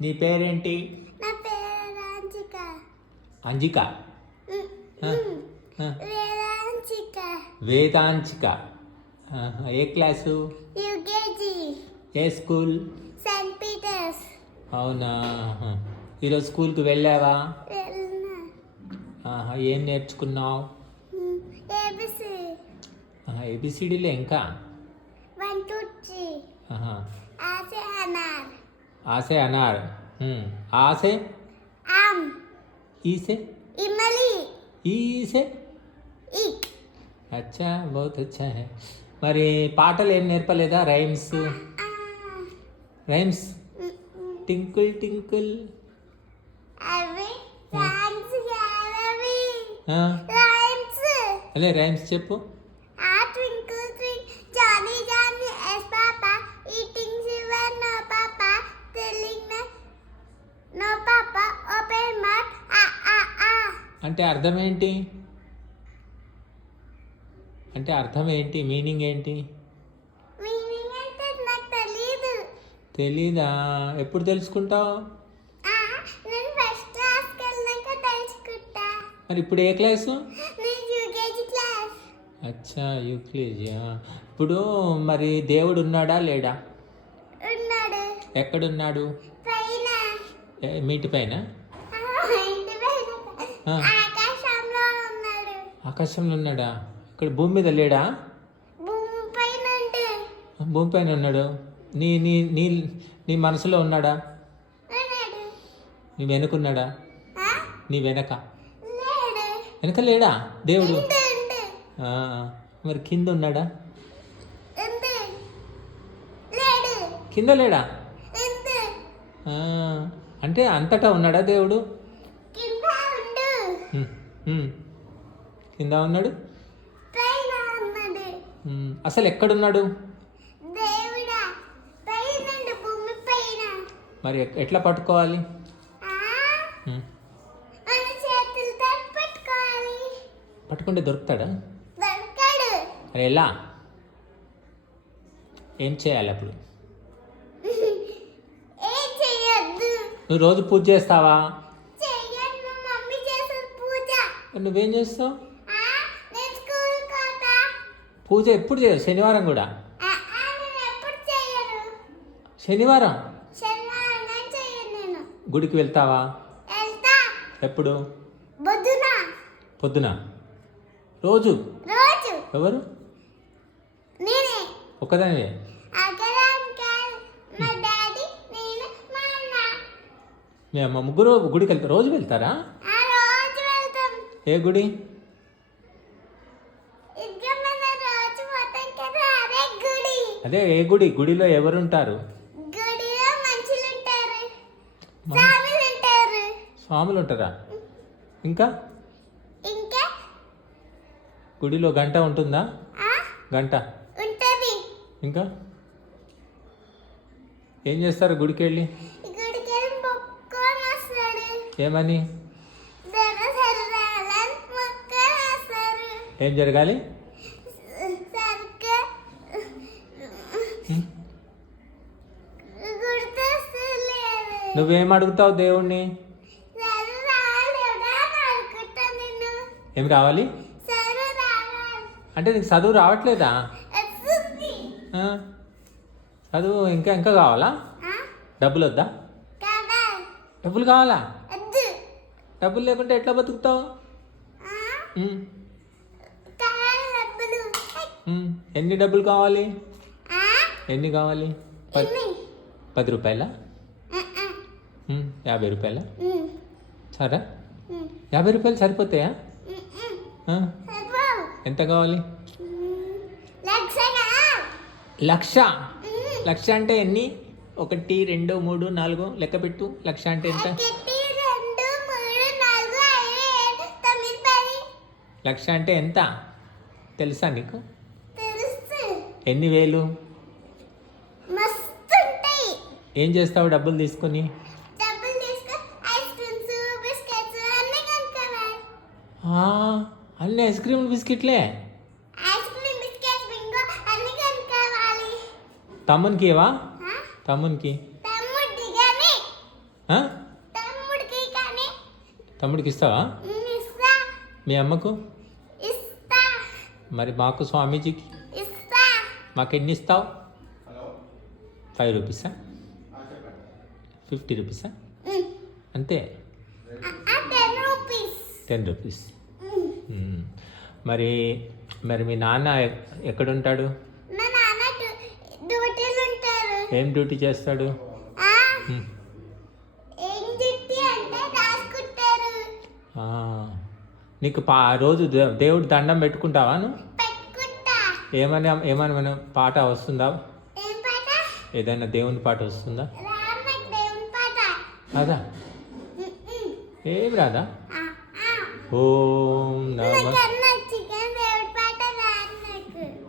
నీ పేరేంటి? నా పేరు అంజిక. ఆ. వేదాంచిక. వేదాంచిక ఏ క్లాసు? ఏ స్కూల్? Saint Peter's. అవునా. ఈరోజు స్కూల్కి వెళ్ళావా? ఏం నేర్చుకున్నావు? ఏబిసి ఏబిసిడీలో ఇంకా. ఆసే అనార్. ఆసే ఆమ్. ఈసే ఇమలి ఈసే ఇక్ అచ్చా బహుత్ అచ్చా హై. మరి పాటలు ఏం నేర్పలేదా? రైమ్స్? రైమ్స్. టింకుల్ టింకుల్. అవి రైమ్స్. అదే రైమ్స్ చెప్పు. అంటే అర్థం ఏంటి అంటే అర్థం ఏంటి? మీనింగ్ ఏంటి తెలీదా. ఎప్పుడు తెలుసుకుంటావు? మరి ఇప్పుడు ఏ క్లాసు అచ్చా యూక్లేజీ ఇప్పుడు మరి దేవుడు ఉన్నాడా లేడా? ఉన్నాడు. ఎక్కడున్నాడు? మీటి పైన ఆ, ఇంటి పైన ఆ. ఆకాశంలో ఉన్నాడు ఆకాశంలో ఉన్నాడా? ఇక్కడ భూమి మీద లేడా? భూమి పైన ఉన్నాడు. నీ నీ నీ నీ మనసులో ఉన్నాడా? ఉన్నాడు. నీ వెనుకున్నాడా? నీ వెనక? వెనక లేడా? దేవుడు? మరి కింద ఉన్నాడా? కింద లేడా? అంటే అంతటా ఉన్నాడా దేవుడు? కింద ఉన్నాడు? అసలు ఎక్కడున్నాడు? మరి ఎట్లా పట్టుకోవాలి? పట్టుకుంటే దొరుకుతాడా? మరి ఎలా? ఏం చేయాలి అప్పుడు? నువ్వు రోజు పూజ చేస్తావా? నువ్వేం చేస్తావు? పూజ ఎప్పుడు చేయవు శనివారం కూడా? శనివారం? గుడికి వెళ్తావా? వెళ్తా. ఎప్పుడు? పొద్దున. రోజు? ఎవరు? ఒక్కదానివే? మా అమ్మ. ముగ్గురు గుడికి వెళ్తారు? రోజు వెళ్తారా? ఏ గుడి ఇంకా మన రోజు పోతాం కదా అదే గుడి అదే ఏ గుడి? గుడిలో ఎవరుంటారు? స్వాములు ఉంటారు ఇంకా? ఇంకా? గుడిలో గంట ఉంటుందా? గంట. ఉంటది. ఇంకా? ఏం చేస్తారు గుడికి వెళ్ళి ఏమని? ఏం జరగాలి? నువ్వేం అడుగుతావు దేవుణ్ణి? సరు రాలేదా అని అనుకుంటా నిన్ను? ఏం రావాలి. అంటే నీకు చదువు రావట్లేదా? చదువు ఇంకా ఇంకా కావాలా? డబ్బులు వద్దా డబ్బులు కావాలా? డబ్బులు లేకుంటే ఎట్లా బతుకుతావు. ఎన్ని డబ్బులు కావాలి? ఎన్ని కావాలి? పది రూపాయల. యాభై రూపాయల? సరే. యాభై రూపాయలు సరిపోతాయా. ఎంత కావాలి? లక్ష. లక్ష అంటే ఎన్ని? ఒకటి రెండు మూడు నాలుగు లెక్క పెట్టు. లక్ష అంటే ఎంత? లక్ష అంటే ఎంత? తెలుసా నీకు? ఎన్ని వేలు? ఏం చేస్తావు డబ్బులు తీసుకొని డబ్బులు తీసుకో ఐస్ క్రీమ్స్ బిస్కెట్స్ అన్ని కొనుక్కోవాలి ఆ, అన్ని ఐస్ క్రీమ్ బిస్కెట్లే? తమ్మునికి ఆ? తమ్మునికి? తమ్ముడికి కానీ తమ్ముడికి ఇస్తావా మీ అమ్మకు? ఇస్తా. మరి మాకు స్వామీజీకి? మాకు ఎన్ని ఇస్తావు ఫైవ్ రూపీసా? ఫిఫ్టీ రూపీసా? అంతే. Ten rupees ten rupees um, hmm. మరి మరి మీ నాన్న ఎక్కడుంటాడు? ఏం డ్యూటీ చేస్తాడు. నీకు పా రోజు దేవుడి దండం పెట్టుకుంటావా నువ్వు? ఏమని ఏమని మన పాట వస్తుందా? ఏదైనా దేవుని పాట వస్తుందా? ఉమ్, ఏం రాదా. ఓం నమ నాకు.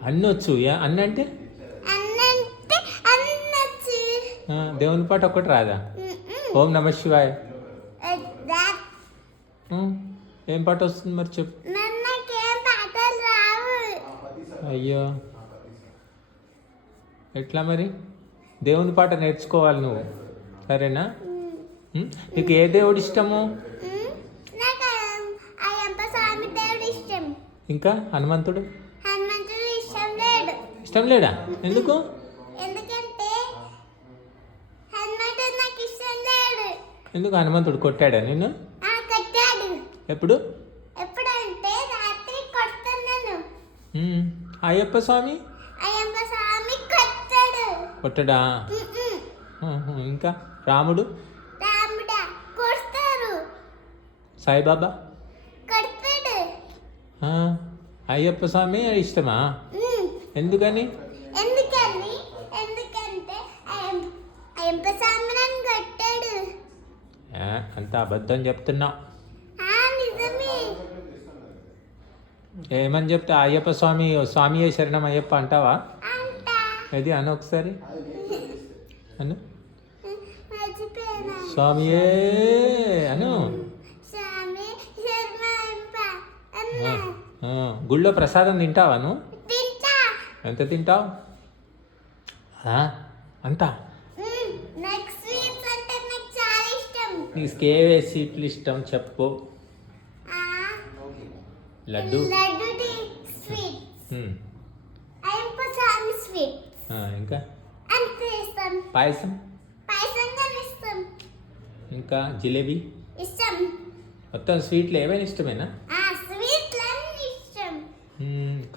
అన్న అంటే అన్నొచ్చు దేవుని పాట ఒక్కటి రాదా. ఓం నమ శివాయ. ఏం పాట వస్తుంది మరి చెప్పు. అయ్యో. ఎట్లా మరి? దేవుని పాట నేర్చుకోవాలి నువ్వు. సరేనా? నీకు ఏ దేవుడు ఇష్టము ఉమ్. నాకు అయ్యప్ప స్వామి దేవుడు ఇష్టం ఇంకా హనుమంతుడు? హనుమంతుడు ఇష్టం లేడు. ఇష్టం లేడా? ఎందుకు? ఎందుకంటే హనుమంతుడు నాకు ఇష్టం లేడు. ఎందుకు హనుమంతుడు కొట్టాడా నిన్ను? ఆ కట్టాడు. ఎప్పుడు? ఎప్పుడంటే రాత్రి కొడుతున్నాను. అయ్యప్ప స్వామి? అయ్యప్ప స్వామి కొట్టాడు. కొట్టడా. ఆహా, ఇంకా రాముడు? రాముడా కొడతారు. సాయిబాబా? అయ్యప్ప స్వామి ఇష్టమా. ఎందుకని? ఎందుకని? ఎందుకంటే అయ్యం- అయ్యప్ప స్వామి నన్ను కొట్టాడు. ఆ, అంత అబద్ధం చెప్తున్నావు నిజమే. ఏమని చెప్తే అయ్యప్ప స్వామి స్వామి శరణం అయ్యప్ప అంటావా? అంట. అది అను ఒకసారి. అను. స్వామియే అను స్వామి శర్మ అన్న ఆ, ఆ, గుళ్ళో ప్రసాదం తింటావా నువ్వు? ఎంత తింటావు? అంతా? నాకు ఏవే స్వీట్లు ఇష్టం చెప్పు. లడ్డు. ఇంకా? పాయసం? ఇంకా? జిలేబీ? ఇష్టం. మొత్తం స్వీట్లు ఏవైనా ఇష్టమేనా ఆ స్వీట్లు అన్ని ఇష్టం ఉమ్,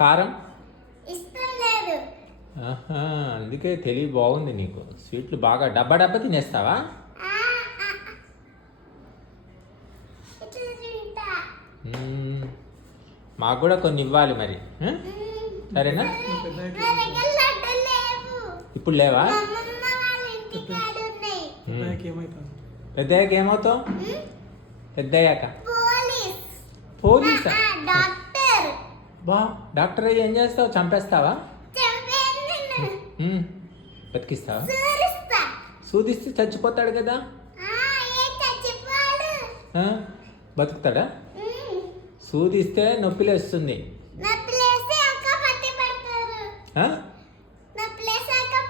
కారం? ఇష్టం లేదు. ఆహా, అందుకే తెలివి బాగుంది నీకు. స్వీట్లు బాగా డబ్బా డబ్బా తినేస్తావా. మాకు కూడా కొన్ని ఇవ్వాలి మరి. సరేనా? ఇప్పుడు లేవా. పెద్దయ్యాక ఏమవుతావు పెద్దయ్యాక? పోలీస్. పోలీసా? ఆ, డాక్టర్. బా డాక్టర్ అయ్యి ఏం చేస్తావు? చంపేస్తావా. బతికిస్తావా? సూదిస్తే. చచ్చిపోతాడు కదా? ఆ, ఏ చచ్చిపోడు. ఆ? బతుకుతాడా? సూదిస్తే నొప్పి లేస్తుంది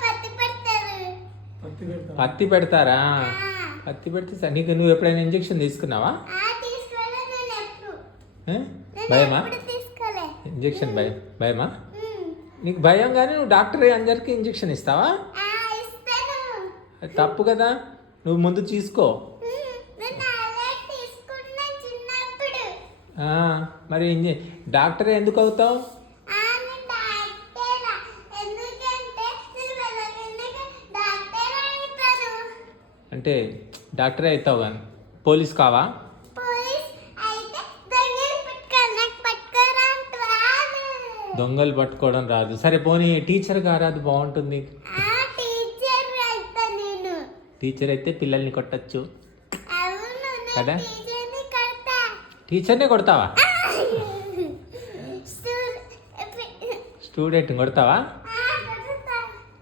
పత్తి పెడతారు. పత్తి పెడతారు. పత్తి పెడతారా? ఆ, పత్తి పెడితే నీకు నువ్వు ఎప్పుడైనా ఇంజెక్షన్ తీసుకున్నావా? ఆ తీసుకోలే నేను ఎప్పుడు. ఆ? నేను భయమా? ఇంజెక్షన్ భయం భయమా? ఉమ్, నీకు భయం కానీ నువ్వు డాక్టర్ అందరికి ఇంజెక్షన్ ఇస్తావా? తప్పు కదా. నువ్వు ముందు తీసుకో. ఆ, మరి డాక్టర్ ఎందుకు అవుతావు? అంటే డాక్టర్ అవుతావు కానీ. పోలీస్ కావా పోలీస్ అయితే దొంగలు పట్టుకోవాలి నాకు పట్టుకోరా అంటే రాదు దొంగలు పట్టుకోవడం రాదు. సరే పోనీ టీచర్ కారాదు బాగుంటుంది. ఆ టీచర్ అయితే పిల్లల్ని కొట్టచ్చు. కదా? టీచర్ని కడతా. టీచర్నే కొడతావా? స్టూడెంట్ కొడతావా.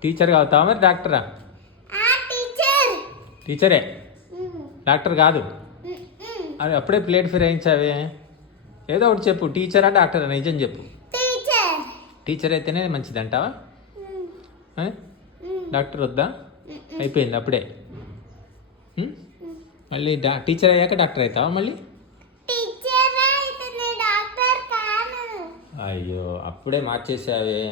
టీచర్ అవుతావా మరి డాక్టరా టీచర్ డాక్టర్ కాదు. అది అప్పుడే ప్లేట్ ఫిరాయించావే. ఏదో ఒకటి చెప్పు టీచరా డాక్టరా నిజం చెప్పు. టీచర్ అయితేనే మంచిది అంటావా? డాక్టర్ వద్దా? అయిపోయింది అప్పుడే. మళ్ళీ డా టీచర్ అయ్యాక డాక్టర్ అవుతావా మళ్ళీ? అయ్యో అప్పుడే మార్చేసావే.